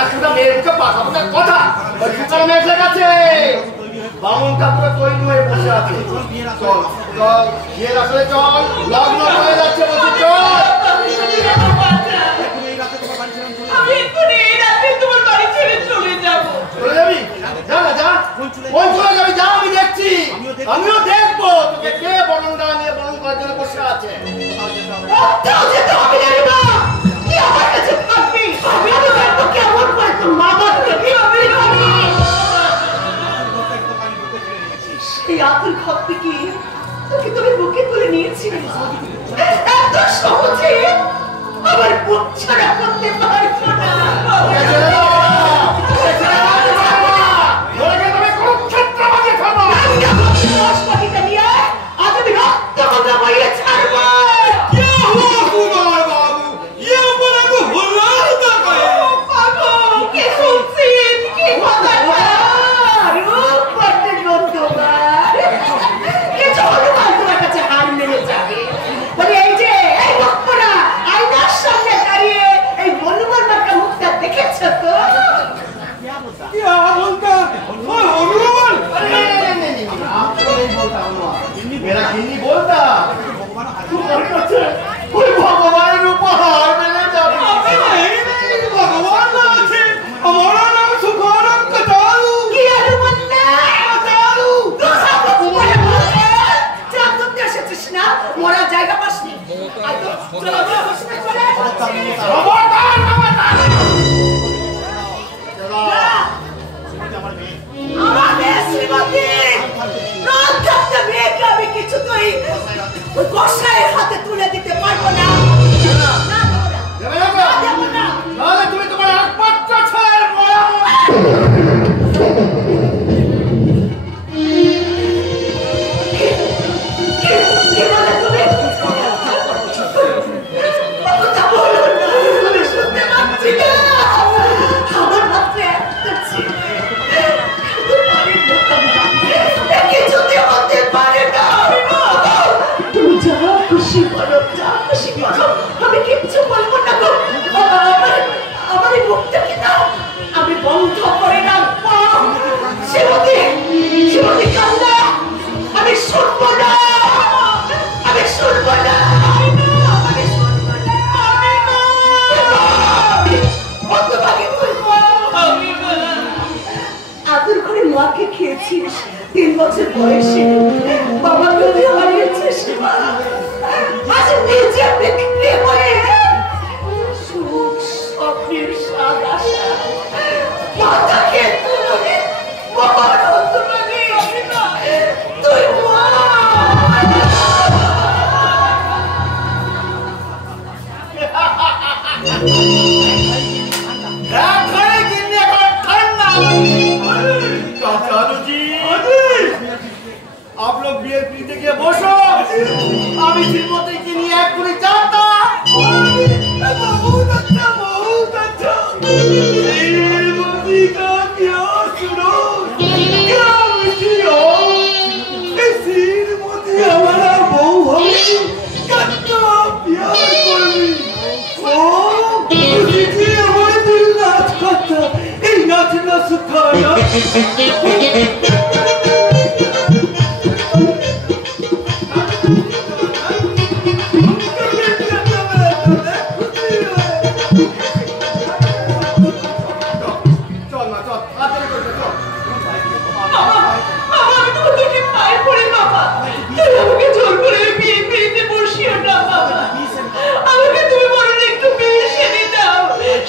একটা মেয়ের মুখে পাঠাবো না কথা। ওই সুতার মেয়ের কাছে বামন ঠাকুর তৈরি হয়ে বসে আছে। চল চল বিয়ের আসলে চল, লগ্ন হয়ে যাচ্ছে বলছি চল। আমি এক্ষুনি এই রাতে তোমার বাড়ি ছেড়ে চলে যাবো। চলে যাবি? যা না যা, কোন চলে যাবি? যা, আমি দেখছি, আমিও দেখবো তোকে কে বরণডা নিয়ে বরণ করার জন্য বসে আছে। কোথাও যেতে হবে না রে মা, কি আমার কাছে থাকবি? আমি তো দেখবো কেমন করে তোর মা বাবাকে কিভাবে রাখবি। সেই আতুর ঘর থেকে তোকে তুমি বুকে তুলে নিয়েছিলে, এত সহজে আমার বুক ছাড়া করতে পারছো না। আজ আমি রক্ত কথা বলে ছাড়বো। কে শুনছেন কি কথা তোমার কাছে হার মেরে যাবে। এই যে এই বক্তরা আয়নার সামনে দাঁড়িয়ে এই বলুমার মার্কা মুখটা দেখেছো তো? मेरा हिंदी बोलता तुम्हारे काছে ওই ভগবানের উপহার মেলে যাবে। ভগবান না আছে, আমার নাম সুখরাম কাটালু। কি আলু বললা? কাটালু তো উপরে বলে যা তুই এসেছিস না, মোরা জায়গা পাসনি। আই তো চলো বসে চলে খবরদার খবরদার। আমাদের শ্রীমতী রাজা মেয়েকে আমি কিছুতেই ওই কষায়ের হাতে তুলে দিতে পারবো না। নাহলে তুমি তোমার একমাত্র ছেলের মরা কি বলে তুমি? কথা বলো না, আমি শুনতে পাচ্ছি না। আমার মাত্র একটা ছেলে, কিছুতে হতে পারে না। তুমি যা খুশি বলো, যা খুশি বলো, আমি কিচ্ছু বলবো না গো। আমার এই মুখটা কি না আমি বন্ধ করে রাখবো। শ্রীমতী শ্রীমতী কান্না আমি শুনবো না, আমি শুনবো না, আমি শুনবো না। বন্ধুভাগে বলবো আদর করে মাকে খেয়েছিস 3 বছর বয়সে, বাবাকে হারিয়েছিস। আজ নিজে বিক্রি হয়ে সুখ স্বপ্নের স্বাদ আশা মাথাকে তুলে বড় তুলে তুই आप लोग बियर पीते के बसो, अभी श्रीमती के लिए एक पूरी जाता। बहुत अच्छा श्रीमती का क्या सुनो, क्या मिठी हो। श्रीमती हमारा बहु होगी, कितना प्यार करेगी। ओ मुझे हमारे दिल नाच करता, ये नाच ना सुखाया।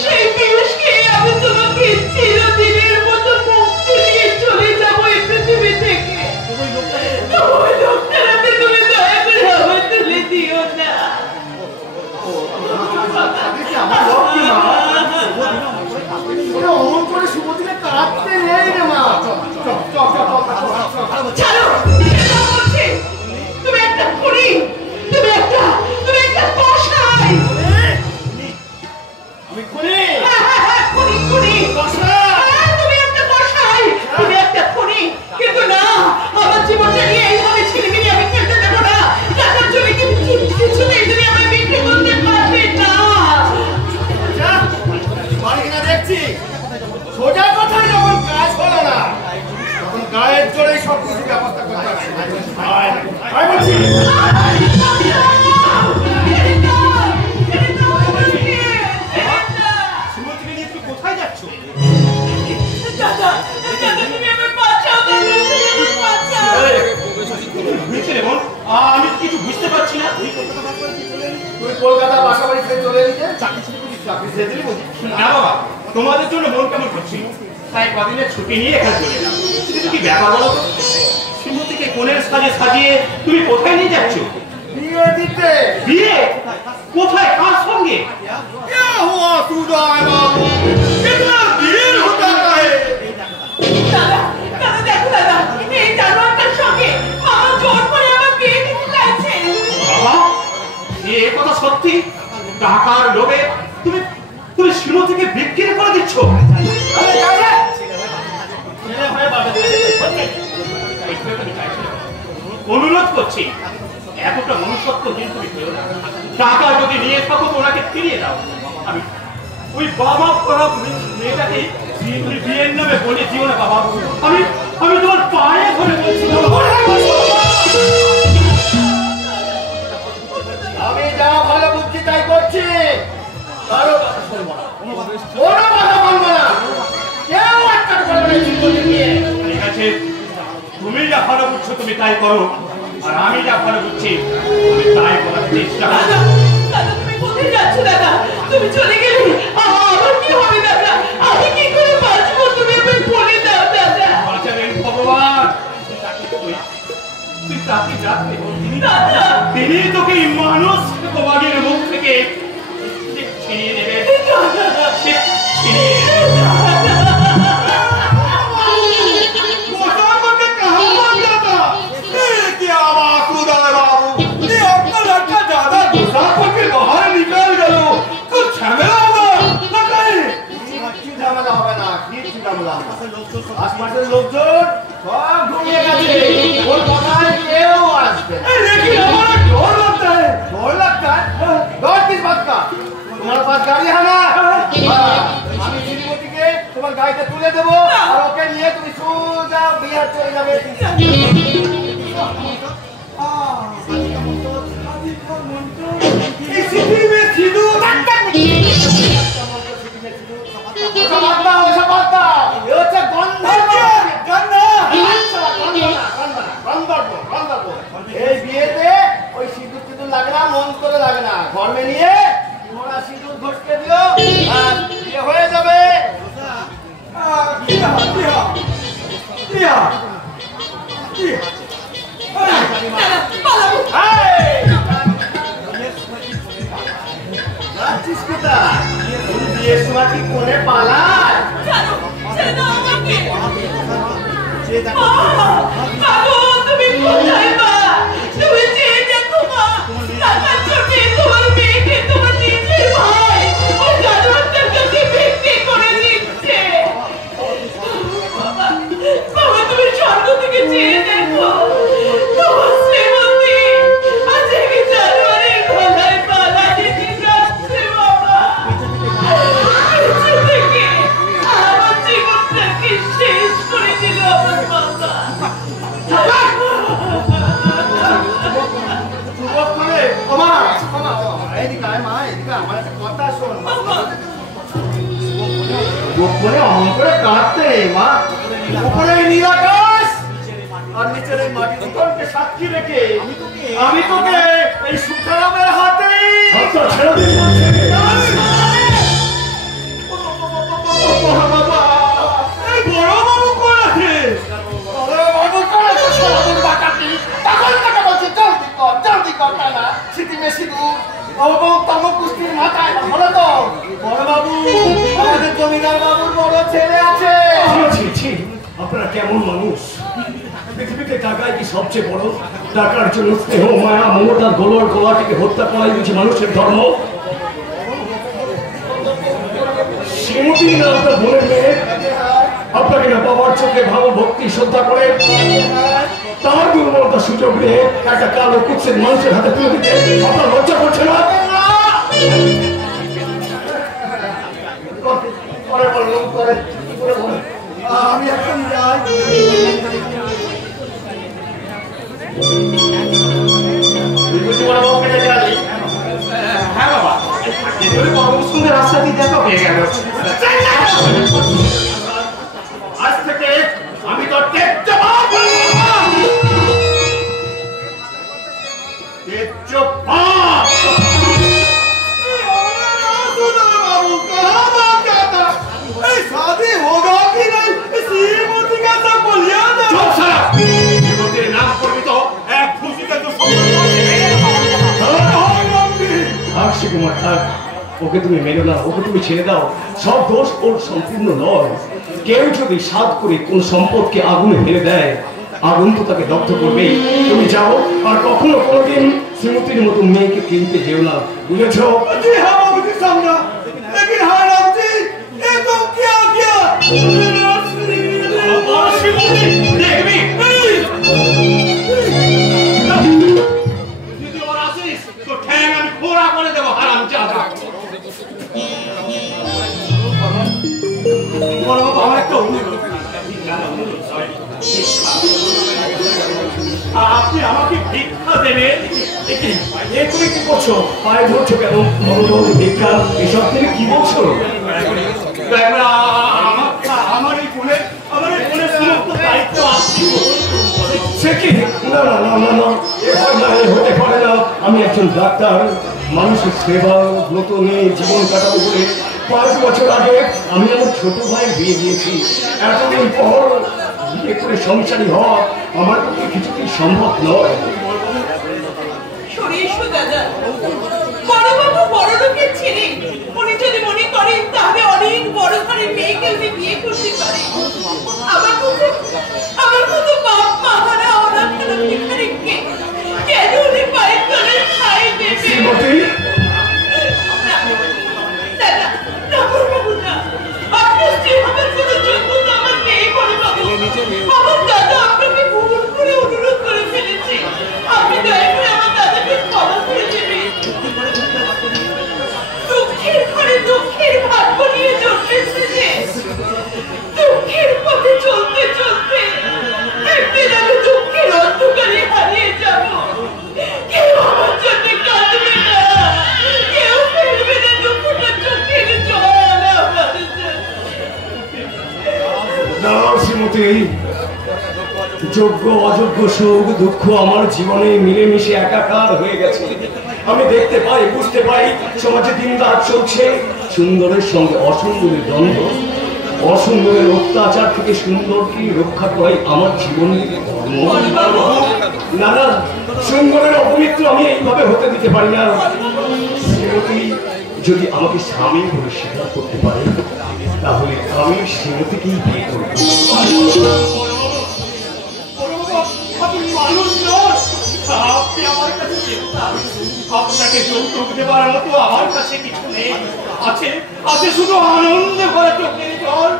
সেই বিষ খেয়ে আমি তোমাকে চিরদিনের মতো মুক্তি দিয়ে চলে যাবো। না বাবা, তোমাদের জন্য মন কেমন করছি, তাই কদিনের ছুটি নিয়ে এখানে চলে এলাম। কিন্তু কি ব্যাপার বলো তো, শ্রীমতীকে কোণের সাজে সাজিয়ে তুমি কোথায় নিয়ে যাচ্ছ? বিয়ে দিতে। বিয়ে? কোথায়, কার সঙ্গে? क्या हुआ सुदाय बाबू, कितना देर होता है? দাদা দাদা দেখো দাদা, এই জানোয়ারটার সঙ্গে মামা জোর করে আমার বিয়ে দিতে চাইছে। বাবা, এ কথা সত্যি? টাকার লোভে তুমি তুমি শ্রীমতীকে বিক্রি করে দিচ্ছ? অনুরোধ করছি, এতটা মনুষ্যত্ব দিন তুমি পেও না। টাকা যদি নিয়ে থাকো তো ওনাকে ফিরিয়ে দাও। আমি ওই বাবা খারাপ মেয়েটাকে তুমি বিয়ের নামে বলে দিও না বাবা। আমি আমি তোমার পায়ে ধরে বলছি আমি যা ভালো বুদ্ধি তাই করছি, কারো কথা শুনবো না, কোনো কথা বলবো না, কেউ একটা করবে না শ্রীমতী নিয়ে। ঠিক আছে, তুমি যা ভালো বুঝছো তুমি তাই করো, আর আমি যা ভালো বুঝছি আমি তাই করার চেষ্টা করব। দাদা দাদা তুমি কোথায় যাচ্ছ দাদা? তুমি চলে গেলে আমার কি হবে দাদা? আমি কি করে বাঁচবো? তুমি আমায় বলে দাও দাদা। বাঁচাবেন ভগবান। তুই তাকে ডাকতে তিনি তোকে এই মানুষ ভগবানের মুখ থেকে ছিনিয়ে নেবে, ছিনিয়ে নেবে। আশপাশের লোকজন সব ঘুমিয়ে গেছে, ওর কথায় কেউ আসবে না। ढोल लगता है, दौड़ किस बात का? तुम्हारे पास गाड़ी है ना? আমি শ্রীমতীকে তোমার গাড়িতে তুলে দেবো, আর ওকে নিয়ে তুমি সোজা বিহার চলে যাবে। এই বিয়েতে ওই সিঁদুর টিঁদুর লাগে না, মন করে লাগে না, ঘরে নিয়ে তোমরা সিঁদুর ঘষতে দিও, আর বিয়ে হয়ে যাবে। যাচ্ছিস কোথায়? তুমি বিয়ের সময় কি কোণে পালায়? তুমি কোথায় মা? তুমি চেয়ে দেখো মা, টাকার জন্য তোমার মেয়েকে তোমার নিজের ভাই ওই জানোয়ারটার কাছে বিক্রি করে দিচ্ছে। বাবা তুমি স্বর্গ থেকে চেয়ে দেখো, তোমার শ্রীমতী আজ এই জানোয়ারের গলায় মালা দিতে যাচ্ছে বাবা। বেঁচে থেকে আমার জীবনটাকে শেষ করে দিল আমার বাবা। গোপনে অমন করে কাঁদতে মা, উপরে নীল আকাশ আর নিচের এই মাটি দুটোকে সাক্ষী রেখে আমি তোকে এই সুখারামের হাতে ছেড়ে দিই। জমিদার বাবুর বড় ছেলে আছে। আপনারা কেমন মানুষ? পৃথিবীতে টাকায় কি সবচেয়ে বড়? টাকার জন্য স্নেহ মায়া মমতার গোলর গোলাটিকে হত্যা করাই বুঝি মানুষের ধর্ম? শ্রীমতী না আপনার বোনের মেয়ে, আপনাকে না বাবার চোখে ভাব ভক্তি শ্রদ্ধা করে তার দুর্বলতার সুযোগ নিয়ে একটা কালো কুৎসিত মানুষের হাতে তুলে দিতে আপনার লজ্জা করছে না? আমি এখন যাই। হ্যাঁ বাবা, সুন্দর রাস্তা দিয়ে দেখা হয়ে গেল। আজ থেকে আমি তো সুকুমার থাক, ওকে তুমি মেরো না, ওকে তুমি ছেড়ে দাও। সব দোষ ওর সম্পূর্ণ নয়। কেউ যদি সাধ করে কোন সম্পদকে আগুনে ফেলে দেয়, আগুন তো তাকে দগ্ধ করবেই। তুমি যাও, আর কখনো কোনোদিন শ্রীমতীর মতো মেয়েকে কিনতে যেও না, বুঝেছ? আপনি আমাকে ভিক্ষা দেবেন? এখনই কি করছো? পায়ে ধরছো কেন? ভিক্ষা এসব থেকে কি বলছো? আমার এই বোনের সমস্ত দায়িত্ব আপনি সে কি? না না না না না, হতে পারে না। আমি একজন ডাক্তার, মানুষের সেবা ব্রত নিয়ে জীবন কাটাবো বলে 5 বছর আগে আমি আমার ছোট ভাইয়ের বিয়ে দিয়েছি। এতদিন পর বিয়ে করে সংসারী হওয়া আমার পক্ষে কিছুতেই সম্ভব নয়। উনি যদি মনে করেন তাহলে অনেক বড় ঘরের মেয়েকে উনি বিয়ে করতে পারে। আমার মতো বাপ মা হারা অনাথ ভিখারিকে কেন উনি পায়ের তলায় ঠাঁই দেবে? আমার দাদা আপনাকে ভুল করে অনুরোধ করে ফেলেছে, আপনি দয়া করে আমার দাদাকে ক্ষমা করে দেবেন। দুঃখের ঘরে দুঃখের ভাগ্য নিয়ে জন্মেছে যে, দুঃখের পথে চলতে চলতে একদিন আমি দুঃখের অন্ধকারে হারিয়ে যাব। কেউ আমার জন্য কাঁদবে না, কেউ ফেলবে না দুঃখটা চোখের জল আমার না শ্রীমতী, যোগ্য অযোগ্য সুখ দুঃখ আমার জীবনে মিলেমিশে একাকার হয়ে গেছে। আমি দেখতে পাই, বুঝতে পাই সমাজে দিন রাত চলছে সুন্দরের সঙ্গে অসুন্দরের দ্বন্দ্ব। অসুন্দরের অত্যাচার থেকে সুন্দরকে রক্ষা করাই আমার জীবনের ধর্ম। না না, সুন্দরের অপবিত্র আমি এইভাবে হতে দিতে পারি না। শ্রীমতী যদি আমাকে স্বামী বলে স্বীকার করতে পারে, তাহলে আমি শ্রীমতীকেই বিয়ে করব। আপনি আমার কাছে আপনাকে যৌতুক দেবার মতো আমার কাছে কিছু নেই। আছে শুধু আনন্দে ভরা চোখের জল।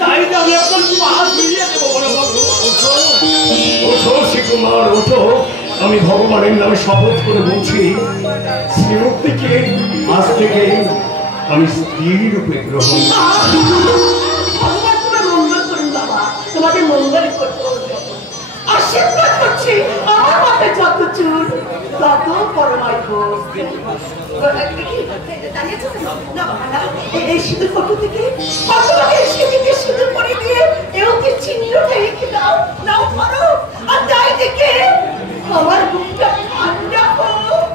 তাই যে আমি আপনার পা ধুইয়ে দেবো। ওঠো শ্রীকুমার, ওঠো। আমি ভগবানের নামে শপথ করে বলছি, শ্রীমতীকে আজ থেকে আমি স্ত্রী রূপে গ্রহণ করছি। মঙ্গল করুন বাবা, তোমাদের মঙ্গল করতে আশীর্বাদ করছি। আমার মাথায় যত চুল তত পরমাই এই সিঁদুর ফটো থেকে সিঁদুর করে দিয়ে এওকে চিহ্নটা এঁকে দাও, নাও ধরো। আর তাই থেকে আমার বুকটা ঠান্ডা হোক।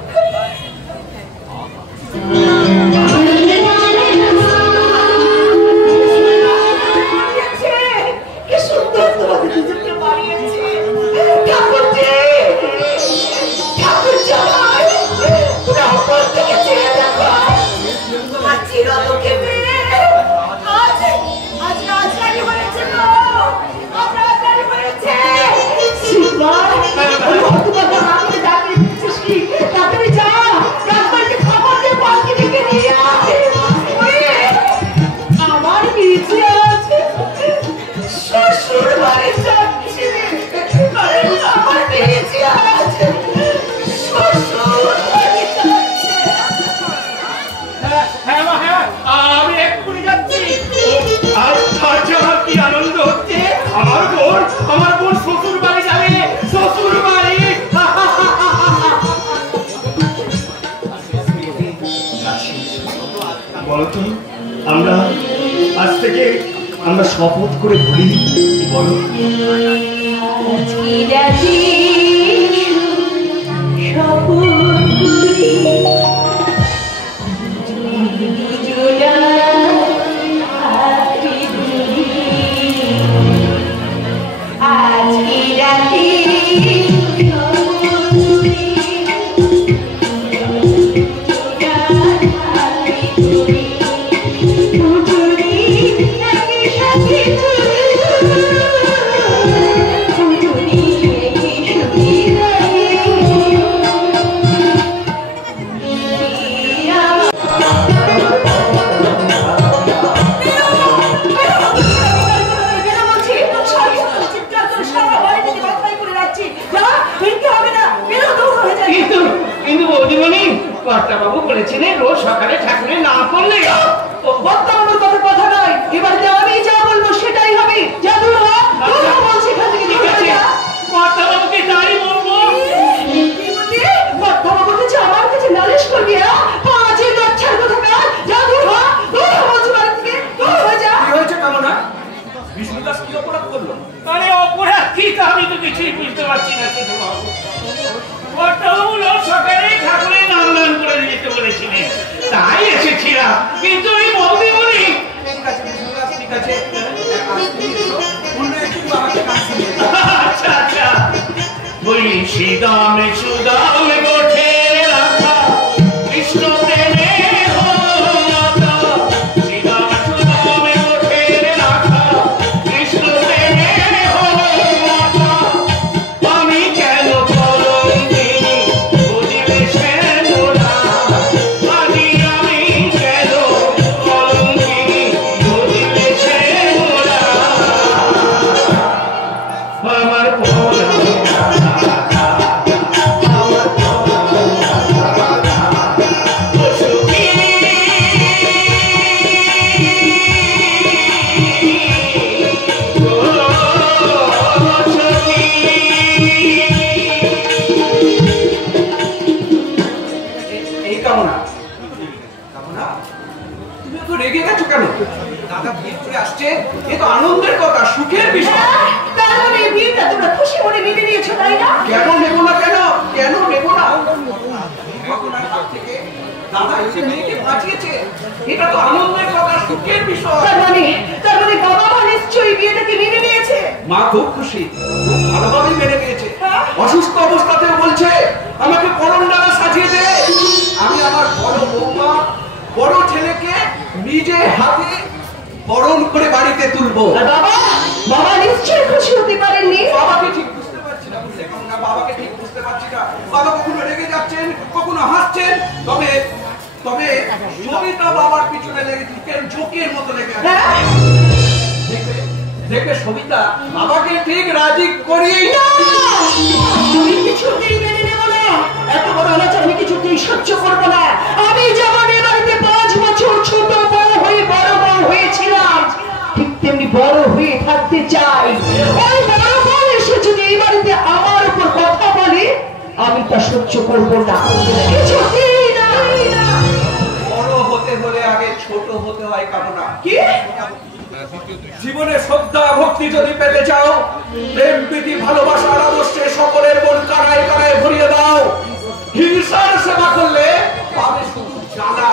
কি সুন্দর তোমাদের দুজনকে বানিয়েছে। ঠাকুরজি, ঠাকুর জামাই, তুমি উপর থেকে চেয়ে দেখো। তোমার চিরলোকে মেয়ে আজ রাজরানী হয়েছে গো, আজ রাজরানী হয়েছে। শিবা, তোমাকে হাতে দাঁড়িয়ে দিচ্ছিস কি? তাড়াতাড়ি যা, রাজবাড়িতে খাবার দিয়ে পালকি ডেকে নিয়ে আয়। আমার নিচে আছে শ্বশুর বাড়ি যাচ্ছে, আমার নিচে আছে শ্বশুর বাড়ি যাচ্ছে। হ্যাঁ মা, হ্যাঁ, আমি এক্ষুনি যাচ্ছি। আজ আমার কি আনন্দ হচ্ছে। আমার বোন শ্বশুর বাড়ি যাবে। শ্বশুর বাড়ি। বলতো, আমরা আজ থেকে আমরা শপথ করে বলি, বলো শুনে না করলে বর্তমানের কথা নয়, এবারে আমি যা বলবো সেটাই হবে। যা দূর হ, বলছি এখান থেকে। ঠিক আছে, মাতাবাবুকে তাই বলবো। কি বললি? বর্তমান বলছে আমার কাছে নালিশ করবি? পাঁচের লজ্জার কথা কার? যা দূর হ, বলছি বাড়ি থেকে, দূর হয়ে যা। কি হয়েছে কামনা? বিষ্ণুদাস কি অপরাধ করলো? আরে অপরাধ কি তা আমি তো কিছুই বুঝতে পারছি না। বর্তমাবু লোক সকালে ঠাকুরের নাম দান করে দিতে বলেছিলেন, তাই এসেছিলাম। কিন্তু এই বৌদি বলি ঠিক আছে বিষ্ণুদাস, ঠিক আছে, অন্য একটু আমাকে কাজ দিয়ে আচ্ছা আচ্ছা বলি শ্রীদামে সুদামে গোঠে রাখা কৃষ্ণ প্রেমে হতা। শ্রীদাম সুদামে গোঠে রাখা কৃষ্ণ প্রেমে হতা। আমি কেন কলঙ্কিনী বুঝিবে সে মোরা। আজি আমি কেন কলঙ্কিনী বুঝিবে সে মোরা। আমার এই কামনা, কামনা তুমি তো রেগে গেছো কেন? দাদা বিয়ে করে আসছে, এ তো আনন্দের কথা, সুখের বিষয়। তার মানে এই বিয়েটা তোমরা খুশি মনে মেনে নিয়েছো, তাই না? কেন নেব না? কেন নেব না? ঘটনার হাত থেকে দাদা এসে মেয়েকে বাঁচিয়েছে, এটা তো আনন্দের কথা, সুখের বিষয়। তার মানে বাবা মা নিশ্চয়ই বিয়েটাকে মেনে নিয়েছে। মা খুব খুশি, খুব ভালোভাবে মেনে নিয়েছে। অসুস্থ অবস্থাতেও বলছে আমাকে বরণ ডালা সাজিয়ে দে, আমি আমার বড় বৌমা বড় ছেলেকে নিজে হাতে বরণ করে বাড়িতে তুলবো। আর বাবা নিশ্চয়ই খুশি হতে পারেননি। বাবাকে ঠিক বুঝতে পারছি না, বুঝলে না, বাবাকে ঠিক বুঝতে পারছি না। বাবা কখনো রেগে যাচ্ছেন, কখনো হাসছেন, তবে তবে সবিতা বাবার পিছনে লেগে ঝোঁকের মতো লেগে আছে। দেখবে সবিতা বাবাকে ঠিক রাজি করিয়ে আমি কিছুতেই মেনে নেব না। এত বড় অনাচার আমি কিছুতেই সহ্য করব না। আমি যেমন এ বাড়িতে 5 বছর ছোট বউ হয়ে বড় বউ হয়েছিলাম, ঠিক তেমনি বড় হয়ে থাকতে চাই। ওই বড় বউ এসে যদি এই বাড়িতে আমার উপর কথা বলে, আমি তা সহ্য করব না, কিছুতেই না। বড় হতে হলে আগে ছোট হতে হয় কামনা। কি? জীবনে শ্রদ্ধা ভক্তি যদি পেতে চাও, প্রেম প্রীতি ভালোবাসার আদর্শে সকলের মন কানায় কানায় ভরিয়ে দাও। হিংসার সেবা করলে পাবে শুধু জ্বালা।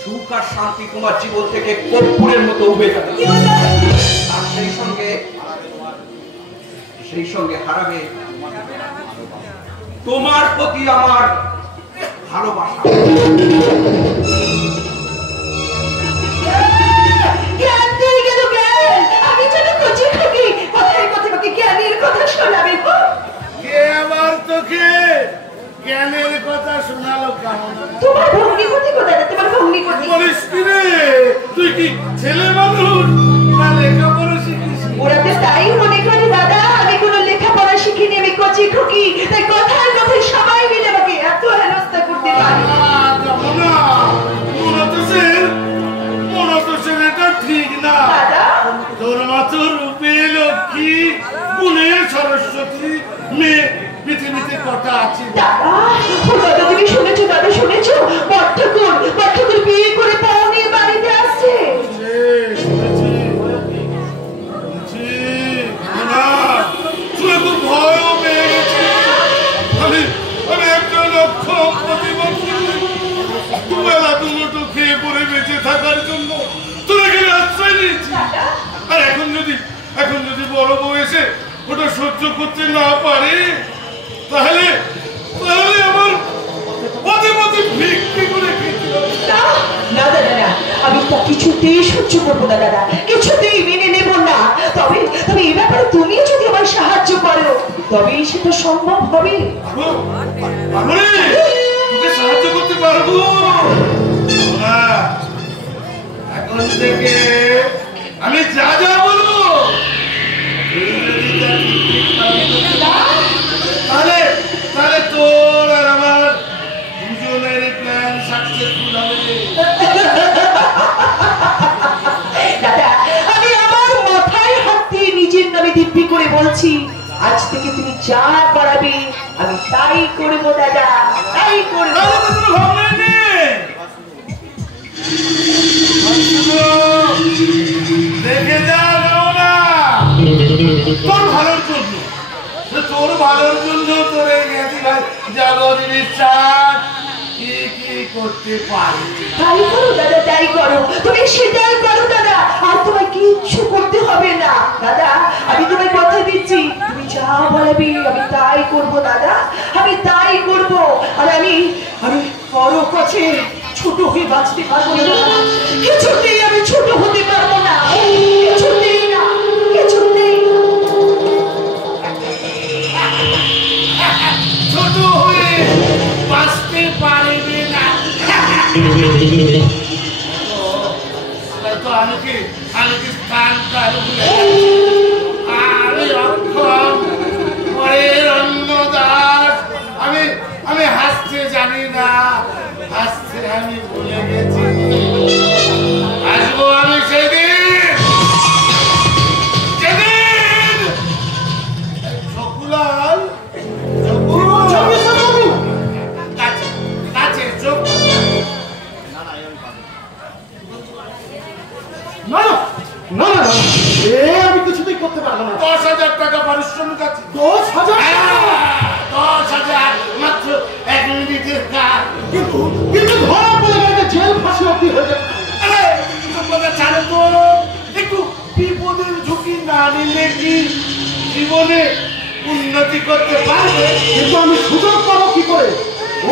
সুখ আর শান্তি তোমার জীবন থেকে কর্পূরের মতো উবে যাবে, আর সেই সঙ্গে হারাবে তোমার প্রতি আমার ভালোবাসা। আমি যেন কচি থাকি, কথায় কথাকে জ্ঞানের কথা শোনাবে। কে আবার তোকে জ্ঞানের কথা শোনালো কামনা? তোমার ভঙ্গি গতি কোথায়? তোমার ভঙ্গি গতি বলিস কি রে? তুই কি ছেলে মানুষ না লেখাপড়া শিখিস? ওরা তো তাই মনে করে দাদা, আমি কোনো লেখাপড়া শিখিনি, আমি কচি খুকি, তাই কথায় কথায় সবাই মিলে আমাকে এত হেনস্থা করতে পারে। কামনা, মনতোষের এটা ঠিক না। দাদা তোর মতো রূপে লক্ষ্মী গুণের সরস্বতী মেয়ে পৃথিবীতে কটা আছে? দাদা, ও দাদা তুমি শুনেছো? দাদা শুনেছো? পাঠ্যকুর বিয়ে করে পাও নিয়ে বাড়িতে আসছে। আমি একটা লক্ষ্য প্রতিবন্ধী দুবেলা দুমুঠো খেয়ে পরে বেঁচে থাকার জন্য তোরা গেলে আশ্রয় নিয়েছি। আর এখন যদি বড় বউ এসে ওটা সহ্য করতে না পারে, তাহলে আমার পদে পদে ভিক্ষে করে খেতে হবে। না দাদা না, আমি তা কিছুতেই সহ্য করবো না দাদা, কিছুতেই মেনে নেব না। তবে এই ব্যাপারে তুমি যদি আমার সাহায্য করো, তবেই সেটা সম্ভব হবে। তোকে সাহায্য করতে পারবো। এখন থেকে আমি যা যা বলবো তাহলে তোর আর আমার দুজনের প্ল্যান সাকসেসফুল হবে। বলছি আজ থেকে তুমি যা করাবে আমি তাই করবো দাদা, তাই করবো। দেখে যাও না, তোর ভালোর জন্য, তোর ভালোর জন্য তোরে গেছি ভাই জগৎ বিশ্বাস কি কি করতে পারি। তাই করো দাদা, তাই করো, তুমি সেটাই করো দাদা, আর তোমায় কিচ্ছু করতে হবে না দাদা। আমি তোমায় কথা দিচ্ছি তুমি যা বলবে আমি তাই করবো দাদা, আমি তাই করবো। আর আমি বড় কাছে ছোট হয়ে বাঁচতে পারবো না দাদা, কিছুতেই আমি ছোট হতে পারবো না, কিছুতেই না, কিছুতেই না। ছোট হয়ে বাঁচতে পারবে না তো আমি কি স্থান আমি অক্ষম পরের অন্নদাস, আমি হাসতে জানি না, হাসতে আমি ভুলে গেছি। আসবো আমি সেদিন শকুলাল কাছে চোখ আমি কিছুতেই করতে পারবো না। 10,000 টাকা পারিশ্রমিক আছে। 10,000? 10,000 মাত্র 1 মিনিটের কাজ। কিন্তু ধরা পড়ে গেলে জেল ফাঁসি অব্দি হয়ে যাবে। আরে তোমরা জানো তো, একটু বিপদের ঝুঁকি না নিলে কি জীবনে উন্নতি করতে পারবে? কিন্তু আমি সুযোগ পাবো কি করে?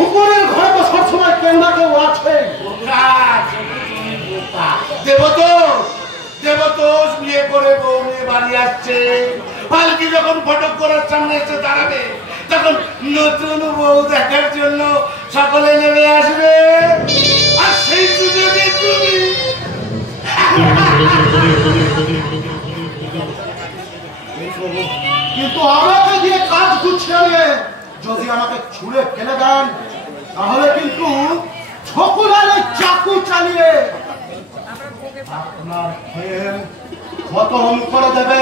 উপরের ঘরে তো সবসময় কেউ না কেউ আছে। দেবতোষ বিয়ে করে বউ নিয়ে বাড়ি আসছে, পালকি যখন ফটক করার সামনে এসে দাঁড়াবে তখন নতুন বউ দেখার জন্য সকলে নেমে আসবে, আর সেই সুযোগে তুমি কিন্তু আমাকে দিয়ে কাজ গুছিয়ে যদি আমাকে ছুঁড়ে ফেলে দেন তাহলে কিন্তু ঠকুরালে চাকু চালিয়ে আপনার খেল খতম করে দেবে।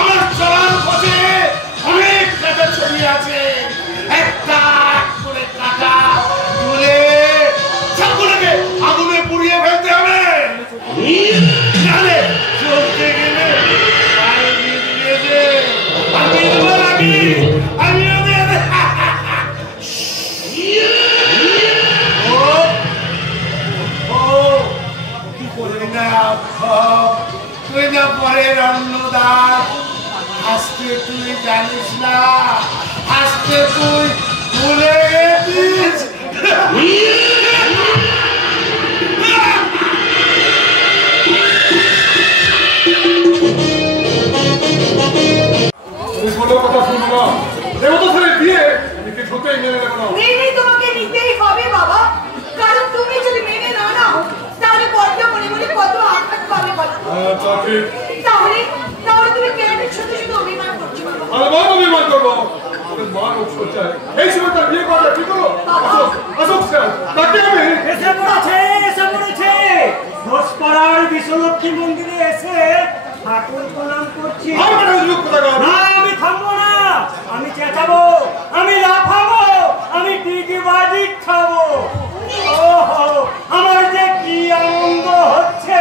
আমার চলার পথে অনেক কাটা ছড়িয়ে আছে, একটা করে কাটা তুলে সবগুলোকে আগুনে পুড়িয়ে ফেলতে হবে, নাহলে চলতে গেলে আমি তুই না পরের অন্নদাস, হাসতে তুই জানিস না, হাসতে তুই ভুলে গেছিস। কোনো কথা শুনবো না, দেবতা ছেলে বিয়ে কিছুতেই মেনে নেব না। তোমাকে নিতেই হবে বাবা, কারণ তুমি যদি মেনে না নাও তাহলে বড্ড মনে মনে কত আঘাত পাবে বলো। তাহলে তাহলে তুমি কেন শুধু শুধু অভিমান করছো বাবা? আমি বড় অভিমান করবো, মান উৎসব চাই, এই সময় তার বিয়ে করা ঠিক হলো। অশোক স্যার তাকে আমি এসে পড়েছে ঘোষপাড়ার বিশ্বলক্ষ্মী মন্দিরে এসে ঠাকুর প্রণাম করছি। না, আমি থামবো না, আমি চেঁচাবো, আমি লাফাবো, আমি টিকি বাজি খাবো। ওহো, আমার যে কি আনন্দ হচ্ছে।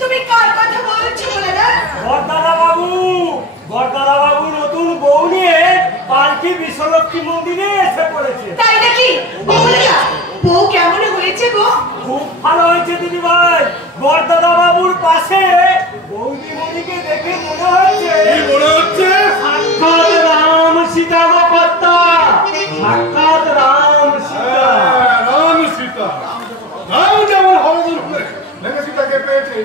তুমি কার কথা বলছো বলে না? বরদাদা বাবু নতুন বউ নিয়ে পালকি বিশ্বলক্ষ্মী মন্দিরে এসে পড়েছে। তাই নাকি? বলে না, বউ কেমন হয়েছে গো? খুব ভালো হয়েছে দিদি ভাই। বরদাদা বাবুর পাশে বৌদিমণিকে দেখে মনে হচ্ছে সাক্ষাৎ রাম সীতা গো কর্তা, সাক্ষাৎ রাম সীতা। নাম যেমন হলদুর হয়ে সীতাকে পেয়েছে,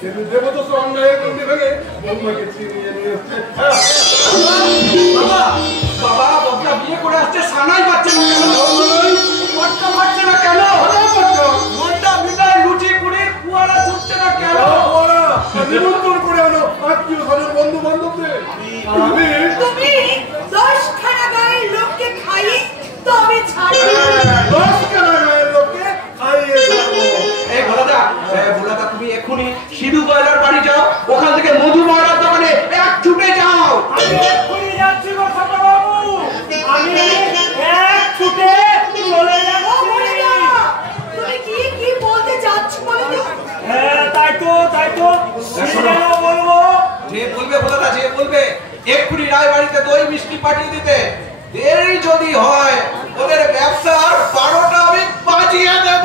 কিন্তু দেবতা অন্যায় করতে ভেঙে বৌমাকে ছিনিয়ে নিয়ে এসছে। বাবা বদলা বিয়ে করে আসছে, সানাই পাচ্ছে না কেন? পটকা পাচ্ছে না কেন? মন্ডা বিদায় লুচি কুড়ির কুয়ারা ছুটছে না কেন? নিমন্ত্রণ করে আনো আত্মীয় স্বজন বন্ধু বান্ধবদের। তুমি 10 খানা গায়ের লোককে খাই তবে ছাড়ি। 10 খানা গায়ের লোককে রায় বাড়িতে দই মিষ্টি পাঠিয়ে দিতে। দেরি যদি হয় ওদের ব্যবসার 12টা আমি বাজিয়ে দেব।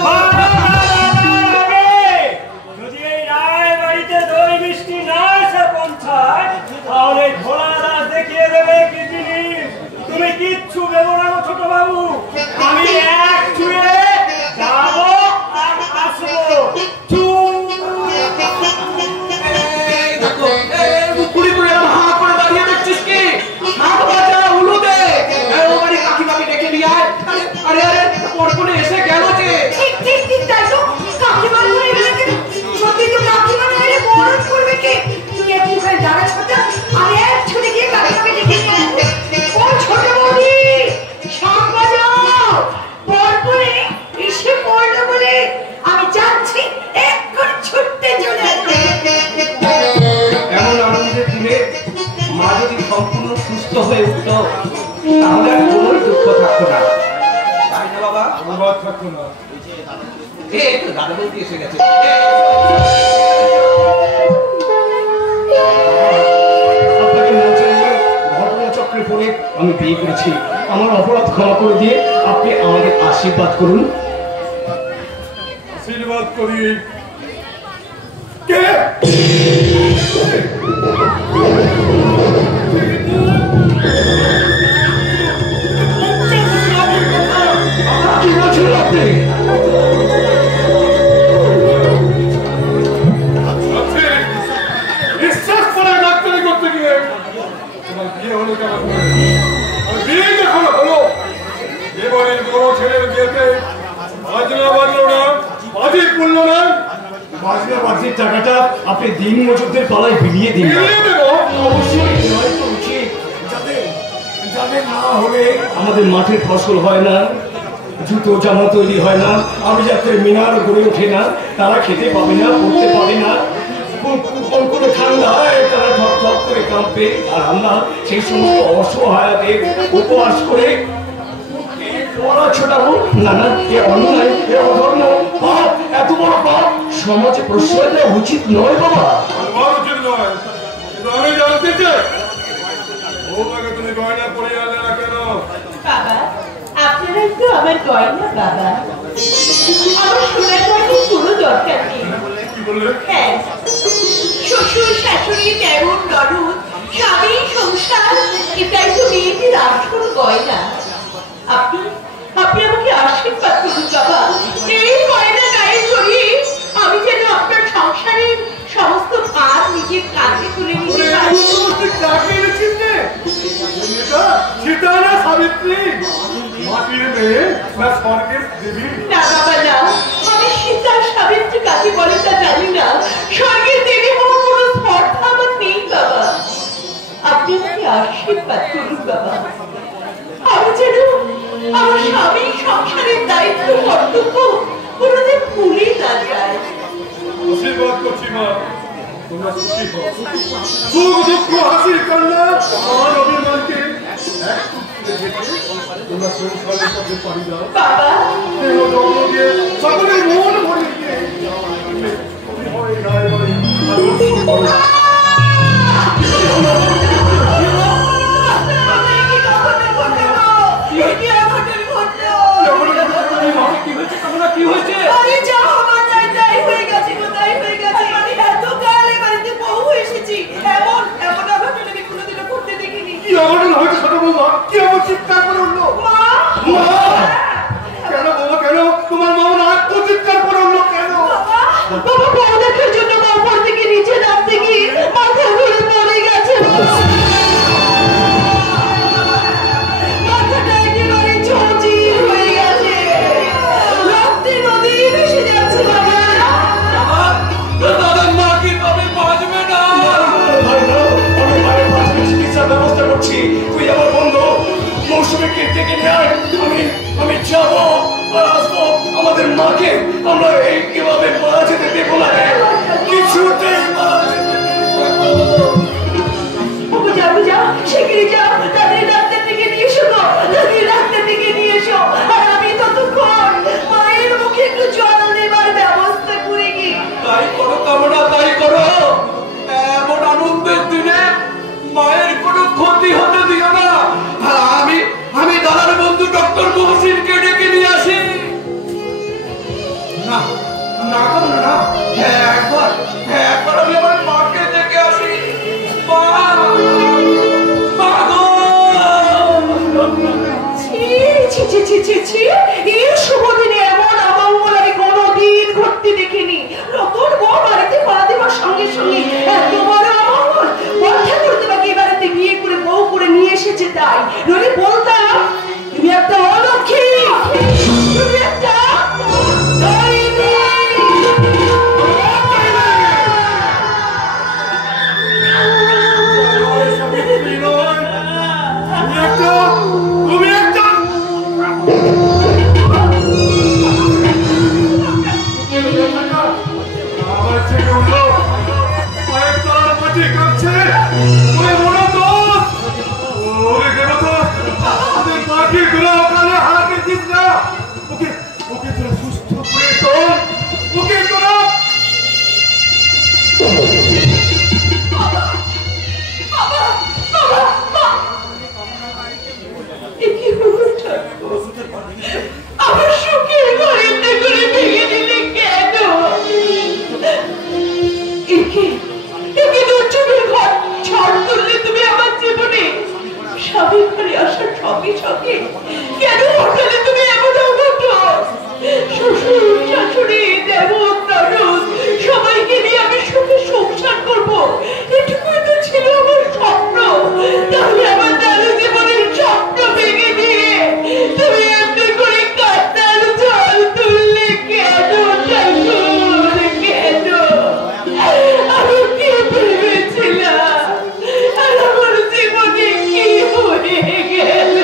যদি এই রায় বাড়িতে দই মিষ্টি না এসে পৌঁছায় তাহলে ঘোড়া দাস দেখিয়ে দেবে কি জিনিস। তুমি কিচ্ছু ভেবো না ছোট বাবু, আমি এক ছুঁয়ে যাবো আর আসবো। আমি যাচ্ছি এক্ষুনি ছুটতে চলে। এমন আনন্দের দিনে মা যদি সম্পূর্ণ সুস্থ হয়ে উঠত তাহলে আর কোনো দুঃখ থাকতো না, তাই না বাবা? অনুবাদ থাকতো না। এই তো দাদা বৌদি এসে গেছে। আপনাকে না জানিয়ে ঘটনা চক্রে পড়ে আমি বিয়ে করেছি। আমার অপরাধ ক্ষমা করে দিয়ে আপনি আমাদের আশীর্বাদ করুন। আশীর্বাদ করি। কে? কি বলছেন আপনি? বিশ্বাস করে ডাক্তারি করতে গিয়ে তোমার বিয়ে হলো কেমন? বিয়ে যখন হলো এবারের বড় ছেলের বিয়েতে বাজনা বাজলো না, বাজি পড়লো না। বাজনা বাজির টাকাটা আপনি দিন মজুরদের পালায় বিলিয়ে দিন। অবশ্যই হয়তো উচিত, যাদের না হলে আমাদের মাঠের ফসল হয় না, জুতো জামা তৈরি হয় না, আভিজাত্যের মিনার গড়ে ওঠে না, তারা খেতে পাবে না, পড়তে পাবে না, কোনো ঠান্ডায় তারা ঠক ঠক করে কাঁপবে। আর আমরা সেই সমস্ত অসহায়দের উপবাস করে পড়া ছোটাবো? না না, এ অন্যায়, এ অধর্ম, পাপ, এত বড় পাপ সমাজে প্রশ্রয় দেওয়া উচিত নয় বাবা। উচিত নয়, কিন্তু আমি জানতে চাই ওটাকে তুমি গয়না পরিয়ে আনলে না কেন? বাবা, আপনারা একটু আমার গয়না বাবা, আমার সোনার গয়নার কোনো দরকার নেই। কি বললে? হ্যাঁ, শ্বশুর শাশুড়ি তেমন ননদ স্বামী সংসার এটাই তো মেয়েদের আসল গয়না। আপনি আমাকে আশীর্বাদ করুন বাবা, এই গয়না গায়ে জড়িয়ে আমি যেন আপনার সংসারের সমস্ত ভার নিজের কাঁধে তুলে নিতে পারি। সেটা না সাবিত্রী, মাটির মেয়ে না স্বর্গের দেবী? না বাবা না, আমি সীতা সাবিত্রী কাকে বলে তা জানি না। স্বর্গের দেবী হওয়ার কোনো স্পর্ধা আমার নেই বাবা। আপনি আমাকে আশীর্বাদ করুন বাবা, আমি যেন আমার স্বামী সংসারের দায়িত্ব কর্তব্য কোনোদিন ভুলে না যায়। আশীর্বাদ করছি মা, তোমরা সুখী হও। সুখ দুঃখ হাসি কান্না আমার অভিমানকে তোমরা সংসারের পথে পাড়ি দাও বাবা। দেহ জন্ম দিয়ে সকলের মন ভরিয়ে দিয়ে হয় রায় বাড়ি আদর্শ করো। কি হয়েছে? আরে যা হবার নাই তাই হয়ে গেছে গো, তাই হয়ে গেছে। আমি এতকাল এ বাড়িতে বউ এসেছি, এমন অঘটন আমি কোনোদিনও করতে দেখিনি। কি অঘটন হয়েছে ছোট বৌমা? কি এমন চিৎকার করে উঠলো? মা! কেন বৌমা, কেন তোমার মামা আত্মচিৎকার করে উঠলো কেন? বাবা বউ দেখার জন্য উপর থেকে নিচে নামতে গিয়ে মাথা ঘুরে পড়ে গেছে। মাথাটা একেবারে চৌচির হয়ে গেছে, রক্তে নদী ভেসে যাচ্ছে বাবা। দাদার মা কি তবে বাঁচবে না? আমি মায়ের প্রাথমিক চিকিৎসার ব্যবস্থা করছি, তুই আমার বন্ধু মৌসুমীকে ডেকে নিয়ে আয়। আমি যাবো আর আসবো। আমাদের মাকে আমরা এই কিভাবে মারা যেতে দেবো না, কিছুতেই মারা যেতে দেবো না। যাও শিগগিরি যাও, তাদের ডাক্তার থেকে নিয়ে এসো গো, তাদের ডাক্তার থেকে নিয়ে এসো। আর আমি ততক্ষণ মায়ের মুখে একটু জল দেবার ব্যবস্থা করে গিয়ে। তাই করো কামনা, তাই করো। এমন আনন্দের দিনে মায়ের কোনো ক্ষতি হতে তাই, নইলে বলতাম তুমি একটা অলক্ষী, তুমি একটা ডাইনি। আমার সুখের ঘরেতে করে ভেঙে দিলে কেন? একে দুর্যোগের ঘর ঝড় তুললে তুমি আমার জীবনে। স্বামী ঘরে আসার সঙ্গে সঙ্গে কেন হঠাৎ তুমি এমন অঘটন? শ্বশুর শাশুড়ি দেবর ননদ সবাইকে নিয়ে আমি সুখে সংসার করবো, এটুকুই তো ছিল আমার স্বপ্ন। তাহলে আমার দাদু জীবনের স্বপ্ন ভেঙে দিয়ে তুমি এমনি করে কান্নার জল তুললে কেন ঠাকুর? কেন? আমি কি ভেবেছিলাম আর আমার জীবনে কি হয়ে গেল?